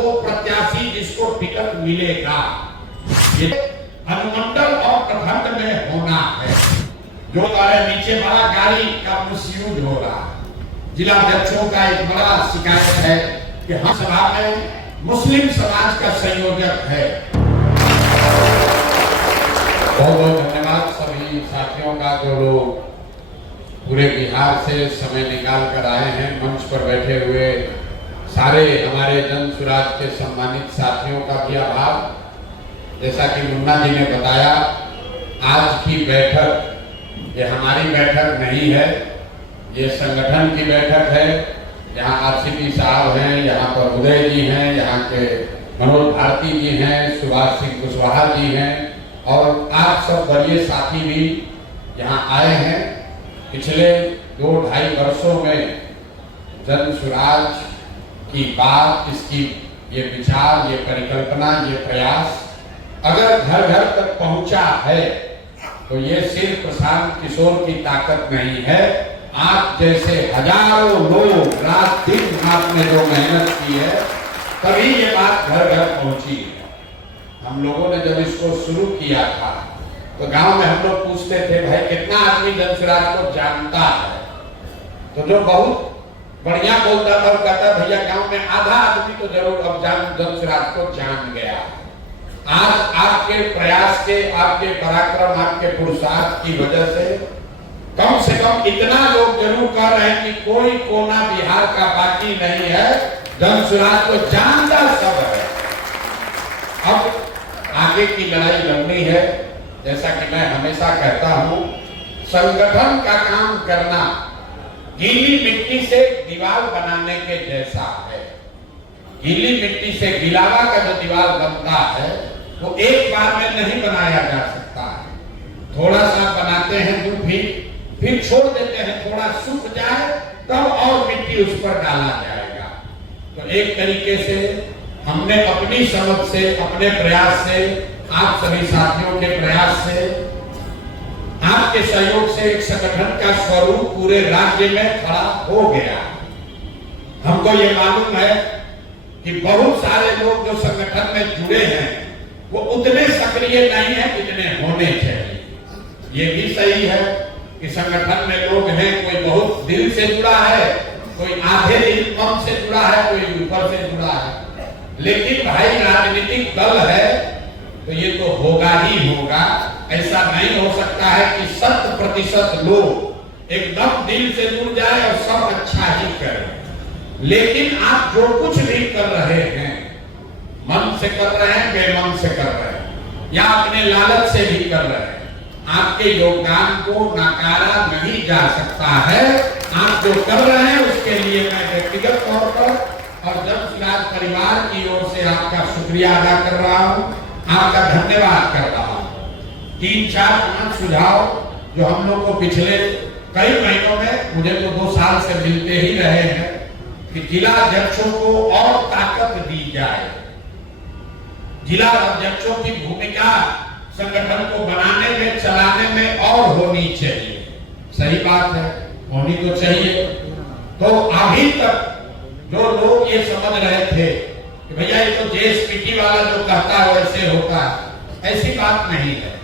वो प्रत्याशी जिसको टिकट मिलेगा ये अनुमंडल और प्रखंड में होना है। जो नीचे बड़ा गाड़ी का मिसयूज हो रहा है। जिला अध्यक्षों का एक बड़ा शिकायत है कि हम सभा में मुस्लिम समाज का संयोजक है। बहुत बहुत धन्यवाद सभी साथियों का जो लोग पूरे बिहार से समय निकाल कर आए हैं। मंच पर बैठे हुए सारे हमारे जन सुराज के सम्मानित साथियों का भी आभार। जैसा कि मुन्ना जी ने बताया, आज की बैठक ये हमारी बैठक नहीं है, ये संगठन की बैठक है। यहाँ आरसीपी साहब हैं, यहाँ पर उदय जी हैं, यहाँ के मनोज भारती जी हैं, सुभाष सिंह कुशवाहा जी हैं और आप सब बड़े साथी भी यहाँ आए हैं। पिछले 2-2.5 वर्षों में जन सुराज की बात, इसकी ये विचार, ये परिकल्पना, ये प्रयास अगर घर घर तक पहुंचा है तो ये सिर्फ प्रशांत किशोर की ताकत नहीं है। आप जैसे हजारों लोग रात दिन आपने जो मेहनत की है तभी ये बात घर घर पहुंची है। हम लोगों ने जब इसको शुरू किया था तो गांव में हम लोग पूछते थे, भाई कितना आदमी जन सुराज को जानता है? तो जो बहुत बढ़िया बोलता था कहता, भैया गांव में आधा आदमी तो जरूर अब जन सुराज को जान गया। आज आपके प्रयास के, आपके पराक्रम, आपके पुरुषार्थ की वजह से कम इतना लोग जरूर कह रहे हैं कि कोई कोना बिहार का बाकी नहीं है, जन सुराज को जानता सब है। अब आगे की लड़ाई लड़नी है। जैसा कि मैं हमेशा कहता हूं, संगठन का काम करना गीली मिट्टी से दीवार बनाने के जैसा है। गीली मिट्टी से गिलावा का जो दीवार बनता है वो एक बार में नहीं बनाया जा सकता है। थोड़ा सा बनाते हैं तो फिर छोड़ देते हैं, थोड़ा सूख जाए तब और मिट्टी उस पर डाला जाएगा। तो एक तरीके से हमने अपनी समझ से, अपने प्रयास से, आप सभी साथियों के प्रयास से, आपके सहयोग से एक संगठन का स्वरूप पूरे राज्य में खड़ा हो गया। हमको ये मालूम है कि बहुत सारे लोग जो संगठन में जुड़े हैं वो उतने सक्रिय नहीं है जितने होने चाहिए। ये भी सही है कि संगठन में लोग हैं, कोई बहुत दिल से जुड़ा है, कोई आधे दिल कम से जुड़ा है, कोई ऊपर से जुड़ा है। लेकिन भाई राजनीतिक दल है तो ये तो होगा ही होगा। ऐसा नहीं हो सकता है कि 100% लोग एकदम दिल से जुड़ जाए और सब अच्छा ही करें। लेकिन आप जो कुछ भी कर रहे हैं, मन से कर रहे हैं, बेमन से कर रहे हैं या अपने लालच से भी कर रहे हैं, आपके योगदान को नकारा नहीं जा सकता है। आप जो कर रहे हैं उसके लिए मैं व्यक्तिगत तौर पर और जन सुराज परिवार की ओर से आपका शुक्रिया अदा कर रहा हूं, आपका धन्यवाद कर रहा हूं। 3-4-5 सुझाव जो हम लोग को पिछले कई महीनों में, मुझे तो 2 साल से मिलते ही रहे हैं कि जिला अध्यक्षों को और ताकत दी जाए। जिला अध्यक्षों की भूमिका संगठन को बनाने में, चलाने में और होनी चाहिए। सही बात है, होनी तो चाहिए। तो अभी तक जो लोग ये समझ रहे थे कि भैया ये तो जेएसपीटी वाला जो कहता है वैसे होता है, ऐसी बात नहीं है।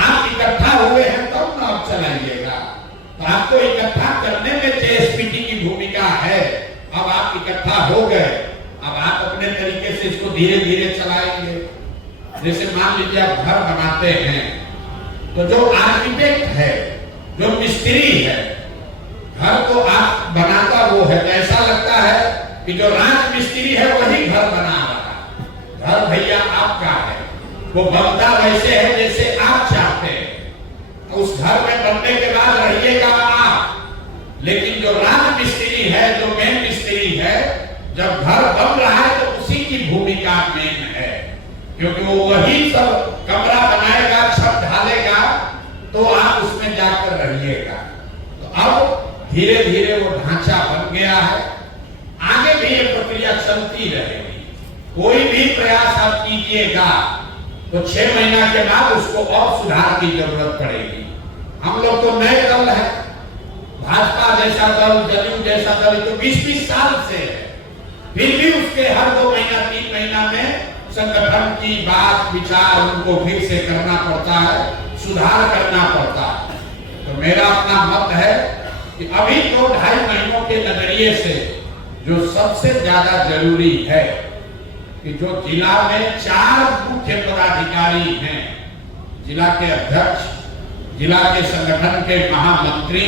आप इकट्ठा हुए हैं तब ना आप चलाइएगा। तो आपको इकट्ठा करने में जेएसपीटी की भूमिका है। अब आप इकट्ठा हो गए, अब आप अपने तरीके से इसको धीरे धीरे चलाएंगे। जैसे मान लीजिए आप घर बनाते हैं तो जो आर्किटेक्ट है, जो मिस्त्री है, घर को आप बनाता वो है, ऐसा लगता है कि जो राज मिस्त्री है वही घर बना रहा है। घर भैया आपका है, वो बनता वैसे है जैसे आप चाहते हैं। उस घर में बनने के बाद रहिएगा आप, लेकिन जो राज मिस्त्री है, जो मेन मिस्त्री है, जब घर बन रहा है तो उसी की भूमिका मेन है, क्योंकि वो वही सब कमरा बनाएगा, छत ढालेगा, तो आप उसमें जाकर रहिएगा। तो अब धीरे धीरे वो ढांचा बन गया है, आगे भी ये प्रक्रिया चलती रहेगी। कोई भी प्रयास आप कीजिएगा तो 6 महीना के बाद उसको और सुधार की जरूरत पड़ेगी। हम लोग तो नए दल है, भाजपा जैसा दल, जदयू जैसा दल तो 20-20 साल से है। फिर भी उसके हर 2 महीना 3 महीना में संगठन की बात विचार उनको फिर से करना पड़ता है, सुधार करना पड़ता है। तो मेरा अपना मत है कि अभी 2-2.5 महीनों के नजरिए से जो सबसे ज्यादा जरूरी है कि जो जिला में 4 मुख्य पदाधिकारी हैं, जिला के अध्यक्ष, जिला के संगठन के महामंत्री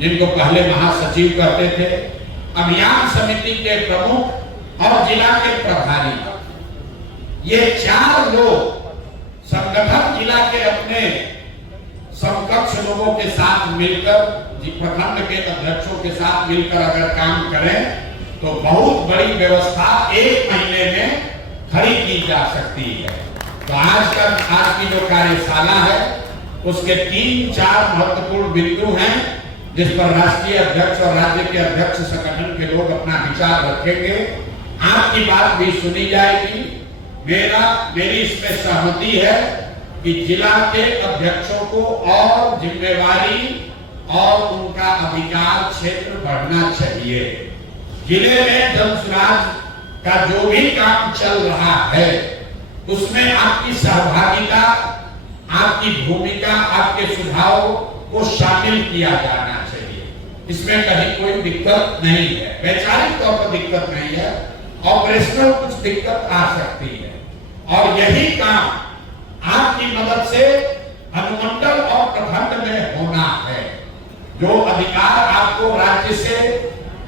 जिनको पहले महासचिव कहते थे, अभियान समिति के प्रमुख और जिला के प्रभारी, ये 4 लोग संगठन जिला के अपने समकक्ष लोगों के साथ मिलकर, प्रखंड के अध्यक्षों के साथ मिलकर अगर काम करें तो बहुत बड़ी व्यवस्था 1 महीने में खड़ी की जा सकती है। तो आज की जो कार्यशाला है उसके 3-4 महत्वपूर्ण बिंदु हैं जिस पर राष्ट्रीय अध्यक्ष और राज्य के अध्यक्ष संगठन के लोग अपना विचार रखेंगे। आपकी बात भी सुनी जाएगी। मेरी इसमें सहमति है कि जिला के अध्यक्षों को और जिम्मेवारी और उनका अधिकार क्षेत्र बढ़ना चाहिए। जिले में जनसुराज का जो भी काम चल रहा है उसमें आपकी सहभागिता, आपकी भूमिका, आपके सुझाव को शामिल किया जाना चाहिए। इसमें कहीं कोई दिक्कत नहीं है, वैचारिक तौर पर दिक्कत नहीं है, ऑपरेशनल कुछ दिक्कत आ सकती है और यही काम आपकी मदद से अनुमंडल और प्रखंड में होना है। जो अधिकार आपको राज्य से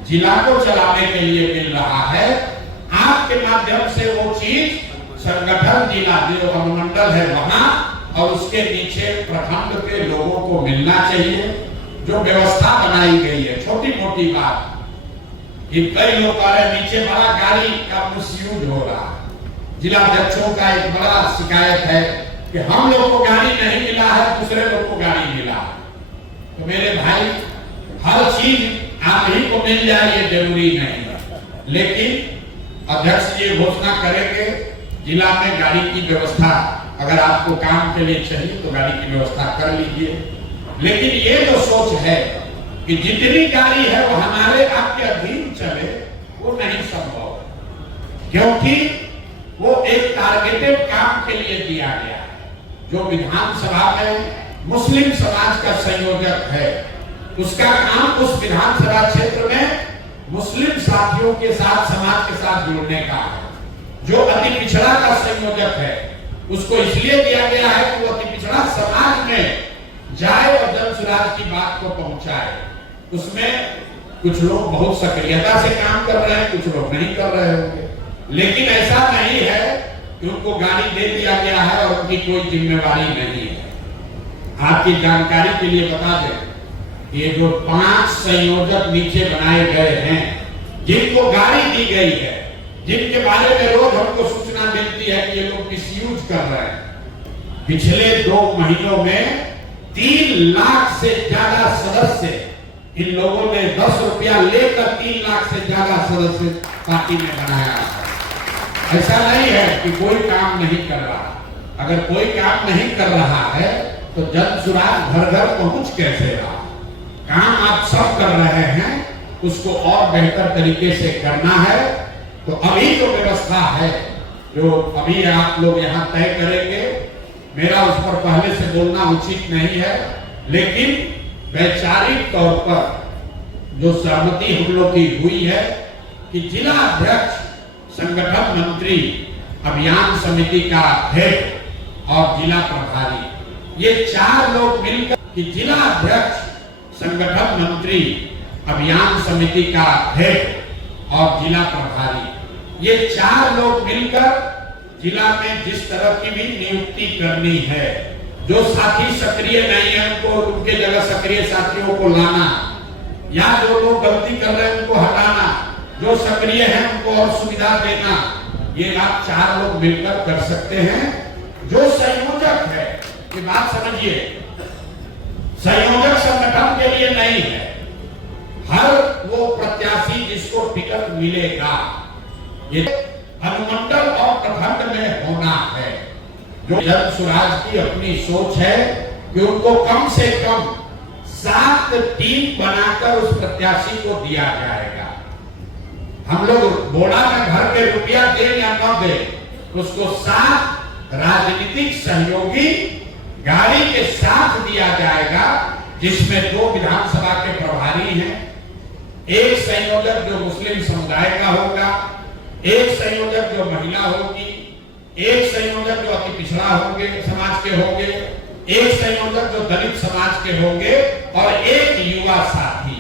जिला को चलाने के लिए मिल रहा है, आपके माध्यम से वो चीज संगठन जिला जो अनुमंडल है वहां और उसके नीचे प्रखंड के लोगों को मिलना चाहिए। जो व्यवस्था बनाई गई है, छोटी मोटी बात, कि कई लोग कह रहे नीचे बड़ा गाड़ी का मिसयूज हो रहा है। जिला अध्यक्षों का एक बड़ा शिकायत है कि हम लोग को गाड़ी नहीं मिला है, दूसरे लोग को गाड़ी मिला है। तो मेरे भाई, हर चीज आप ही को मिल जाए ये जरूरी नहीं है, लेकिन अध्यक्ष ये घोषणा करेंगे जिला में गाड़ी की व्यवस्था, अगर आपको काम के लिए चाहिए तो गाड़ी की व्यवस्था कर लीजिए। लेकिन ये जो सोच है कि जितनी गाड़ी है वो हमारे आपके अधीन चले, वो नहीं संभव, क्योंकि वो एक टारगेटेड काम के लिए दिया गया है। जो विधानसभा में मुस्लिम समाज का संयोजक है, उसका काम उस विधानसभा क्षेत्र में मुस्लिम साथियों के साथ, समाज के साथ जुड़ने का है। जो अति पिछड़ा का संयोजक है उसको इसलिए दिया गया है कि वो अति पिछड़ा समाज में जाए और जनसुराज की बात को पहुंचाए। उसमें कुछ लोग बहुत सक्रियता से काम कर रहे हैं, कुछ लोग नहीं कर रहे होंगे, लेकिन ऐसा नहीं है कि उनको गाड़ी दे दिया गया है और उनकी कोई जिम्मेवारी नहीं है। आपकी जानकारी के लिए बता दें, ये जो 5 संयोजक नीचे बनाए गए हैं, जिनको गाड़ी दी गई है, जिनके बारे में रोज हमको सूचना मिलती है कि ये लोग मिसयूज कर रहे हैं, पिछले 2 महीनों में 3 लाख से ज्यादा सदस्य इन लोगों ने 10 रुपया लेकर 3 लाख से ज्यादा सदस्य पार्टी में बनाया है। ऐसा नहीं है कि कोई काम नहीं कर रहा। अगर कोई काम नहीं कर रहा है तो जनसुराज घर घर पहुंच कैसे रहा? काम आप सब कर रहे हैं, उसको और बेहतर तरीके से करना है। तो अभी जो व्यवस्था है, जो अभी आप लोग यहाँ तय करेंगे, मेरा उस पर पहले से बोलना उचित नहीं है, लेकिन वैचारिक तौर पर जो सहमति हम लोग की हुई है कि जिला अध्यक्ष, संगठन मंत्री, अभियान समिति का हेड और जिला प्रभारी, ये 4 लोग मिलकर कि जिला अध्यक्ष, संगठन मंत्री, अभियान समिति का हेड और जिला प्रभारी, ये 4 लोग मिलकर जिला में जिस तरह की भी नियुक्ति करनी है, जो साथी सक्रिय नहीं है उनको उनके जगह सक्रिय साथियों को लाना, या जो लोग गलती कर रहे हैं उनको हटाना, जो सक्रिय हैं उनको और सुविधा देना, ये आप 4 लोग मिलकर कर सकते हैं। जो संयोजक है, ये बात समझिए, संयोजक संगठन के लिए नहीं है, हर वो प्रत्याशी जिसको टिकट मिलेगा, ये अनुमंडल और प्रखंड में होना है। जो जनसुराज की अपनी सोच है कि उनको कम से कम 7 टीम बनाकर उस प्रत्याशी को दिया जाएगा। हम लोग बोड़ा में भर के रुपया दे या न दे, उसको साथ राजनीतिक सहयोगी गाड़ी के साथ दिया जाएगा, जिसमें 2 विधानसभा के प्रभारी हैं, एक संयोजक जो मुस्लिम समुदाय का होगा, एक संयोजक जो महिला होगी, एक संयोजक जो अति पिछड़ा होंगे समाज के होंगे, एक संयोजक जो दलित समाज के होंगे और एक युवा साथी।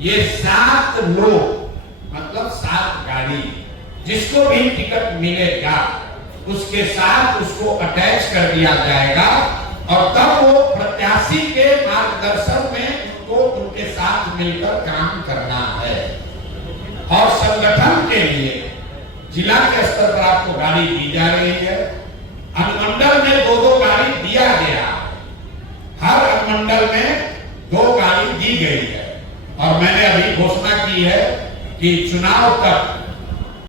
ये 7 लोग, मतलब 7 गाड़ी, जिसको भी टिकट मिलेगा उसके साथ उसको अटैच कर दिया जाएगा और तब वो प्रत्याशी के मार्गदर्शन में उनको उनके साथ मिलकर काम करना है। और संगठन के लिए जिला के स्तर पर आपको गाड़ी दी जा रही है, अनुमंडल में 2-2 गाड़ी दिया गया, हर अनुमंडल में 2 गाड़ी दी गई है। और मैंने अभी घोषणा की है कि चुनाव तक